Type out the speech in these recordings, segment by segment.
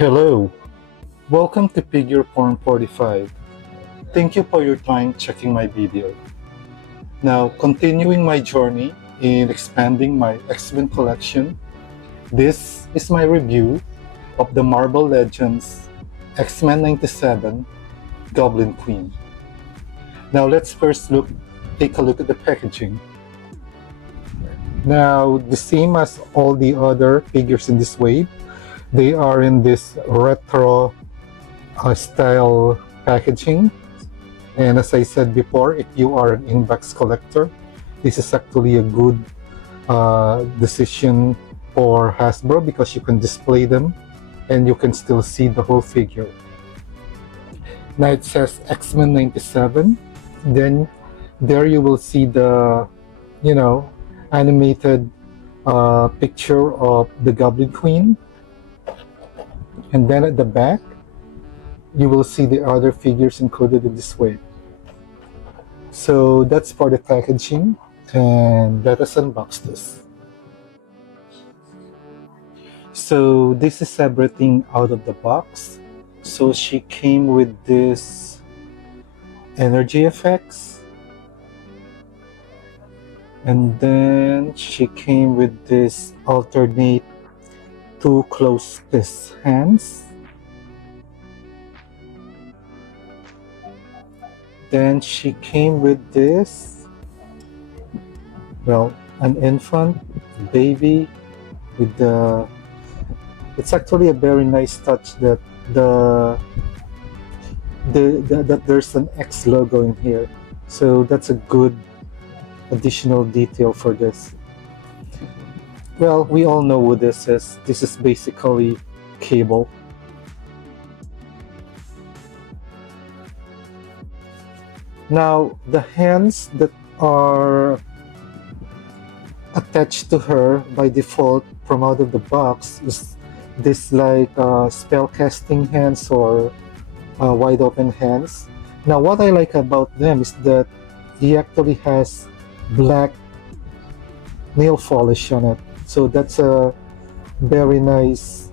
Hello, welcome to Figure Form 45. Thank you for your time checking my video. Now, continuing my journey in expanding my X-Men collection, this is my review of the Marvel Legends X-Men 97 Goblin Queen. Now, let's first take a look at the packaging. Now, the same as all the other figures in this wave, they are in this retro style packaging. And as I said before, if you are an inbox collector, this is actually a good decision for Hasbro because you can display them and you can still see the whole figure. Now it says X-Men 97. Then there you will see the, animated picture of the Goblin Queen. And then at the back, you will see the other figures included in this wave. So that's for the packaging, and let us unbox this. So this is everything out of the box. So she came with this energy effects, and then she came with this alternate two closed fist hands. Then she came with this, an infant baby with the, it's actually a very nice touch that that there's an X logo in here. So that's a good additional detail for this. Well, we all know what this is. This is basically Cable. Now, the hands that are attached to her by default from out of the box is this like spell casting hands or wide open hands. Now, what I like about them is that he actually has black nail polish on it. So that's a very nice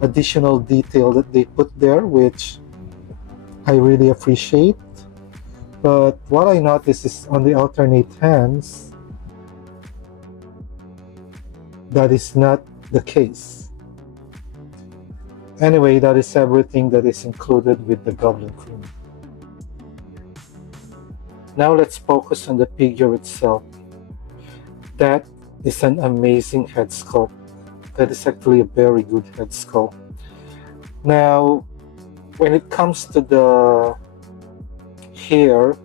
additional detail that they put there, which I really appreciate. But what I noticed is on the alternate hands, that is not the case. Anyway, that is everything that is included with the Goblin Queen. Now let's focus on the figure itself. That is an amazing head sculpt. That is actually a very good head sculpt. Now, when it comes to the hair,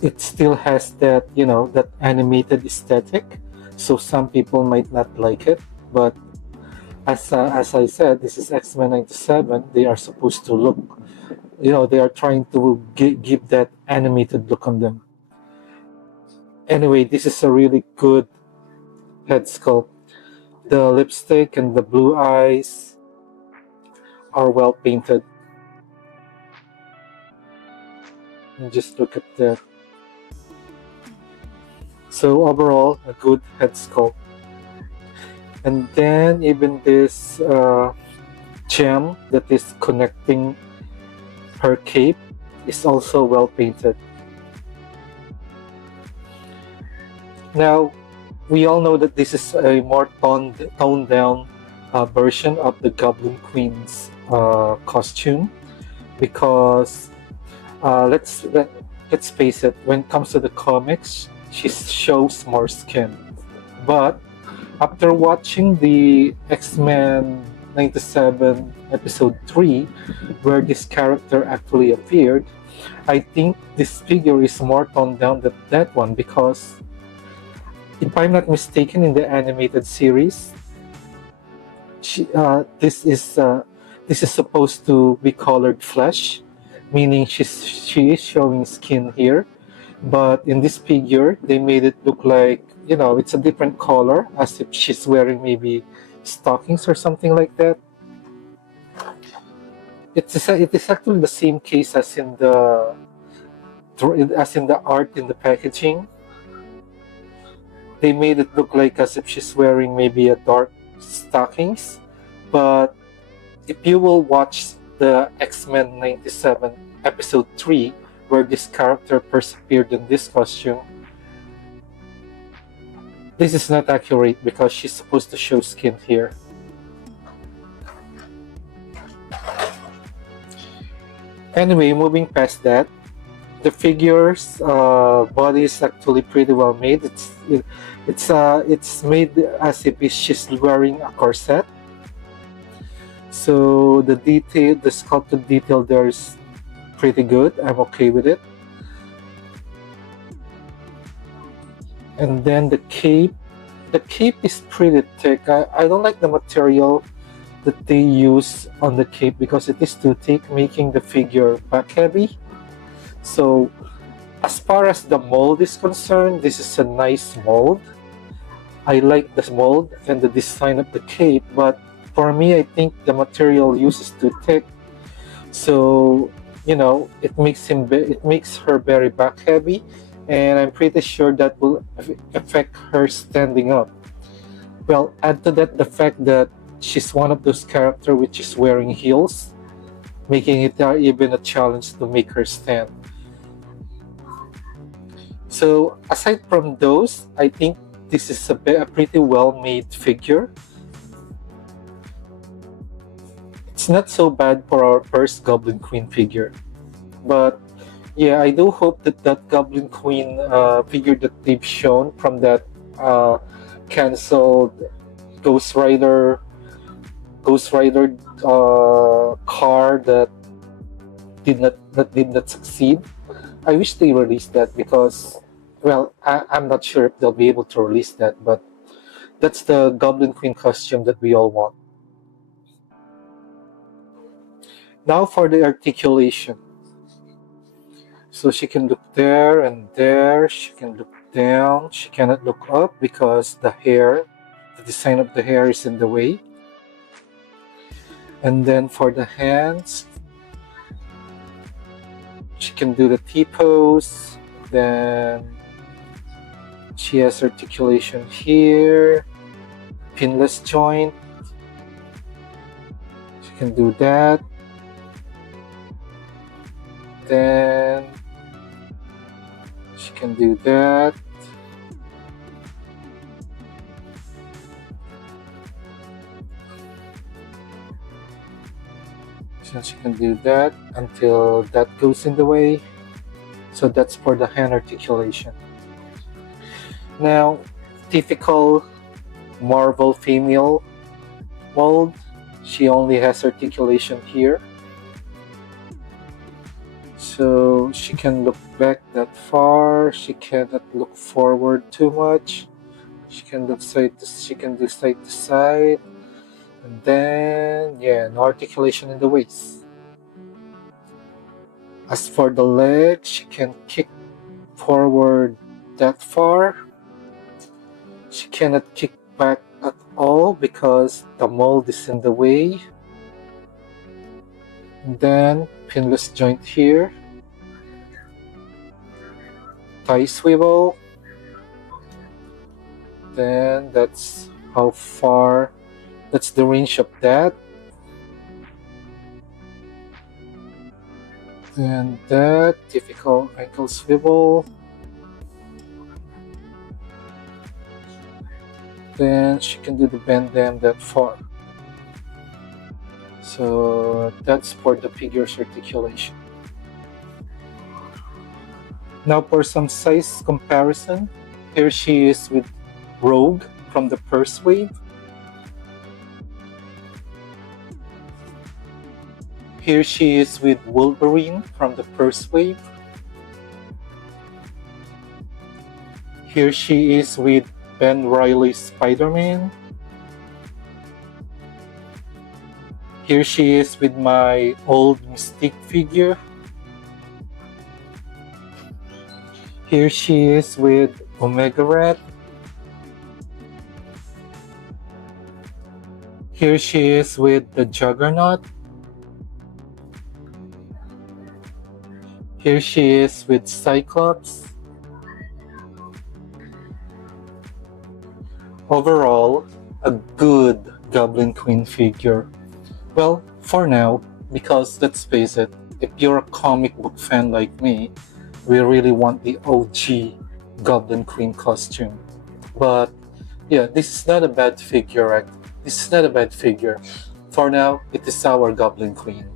it still has that, that animated aesthetic. So some people might not like it, but as I said, this is X-Men 97. They are supposed to look, they are trying to give that animated look on them. Anyway, this is a really good head sculpt. The lipstick and the blue eyes are well painted. And just look at that. So overall, a good head sculpt. And then even this gem that is connecting her cape is also well painted. Now, we all know that this is a more toned down version of the Goblin Queen's costume, because let's face it, when it comes to the comics, she shows more skin. But after watching the X-Men 97 episode 3, where this character actually appeared, I think this figure is more toned down than that one, because if I'm not mistaken, in the animated series, this is supposed to be colored flesh, meaning she is showing skin here. But in this figure, they made it look like, it's a different color, as if she's wearing maybe stockings or something like that. It is actually the same case as in the art in the packaging. They made it look like as if she's wearing maybe a dark stockings, but if you will watch the X-Men 97 episode 3, where this character first appeared in this costume, this is not accurate because she's supposed to show skin here. Anyway, moving past that, the figure's body is actually pretty well made. It's made as if she's wearing a corset. So the sculpted detail there is pretty good. I'm okay with it. And then the cape is pretty thick. I don't like the material that they use on the cape because it is too thick, making the figure back heavy. So as far as the mold is concerned, this is a nice mold. I like the mold and the design of the cape, but for me, I think the material used is too thick. So it makes her very back heavy, and I'm pretty sure that will affect her standing up. Well, add to that the fact that she's one of those characters which is wearing heels, making it even a challenge to make her stand. So aside from those, I think this is a pretty well-made figure. It's not so bad for our first Goblin Queen figure, but yeah, I do hope that that Goblin Queen figure that they've shown from that uh, canceled Ghost Rider Ghost Rider car that did not succeed. I wish they released that because, well, I'm not sure if they'll be able to release that, but that's the Goblin Queen costume that we all want. Now for the articulation. So she can look there and there. She can look down. She cannot look up because the design of the hair is in the way. And then for the hands, she can do the T-pose. Then she has articulation here, pinless joint. She can do that. Then she can do that. So she can do that until that goes in the way. So that's for the hand articulation. Now, typical Marvel female mold, she only has articulation here. So she can look back that far. She cannot look forward too much. She can do side to side. And then, yeah, no articulation in the waist. As for the leg, she can kick forward that far. She cannot kick back at all because the mold is in the way. And then, pinless joint here. Thigh swivel. Then that's how far, that's the range of that. Then that, typical ankle swivel. Then she can do the bend them that far. So that's for the figure's articulation. Now for some size comparison, here she is with Rogue from the first wave. Here she is with Wolverine from the first wave. Here she is with Ben Reilly's Spider-Man. Here she is with my old Mystique figure. Here she is with Omega Red. Here she is with the Juggernaut. Here she is with Cyclops. Overall, a good Goblin Queen figure. Well, For now, because let's face it, if you're a comic book fan like me, we really want the OG Goblin Queen costume. But yeah, this is not a bad figure, right? This is not a bad figure. For now, it is our Goblin Queen.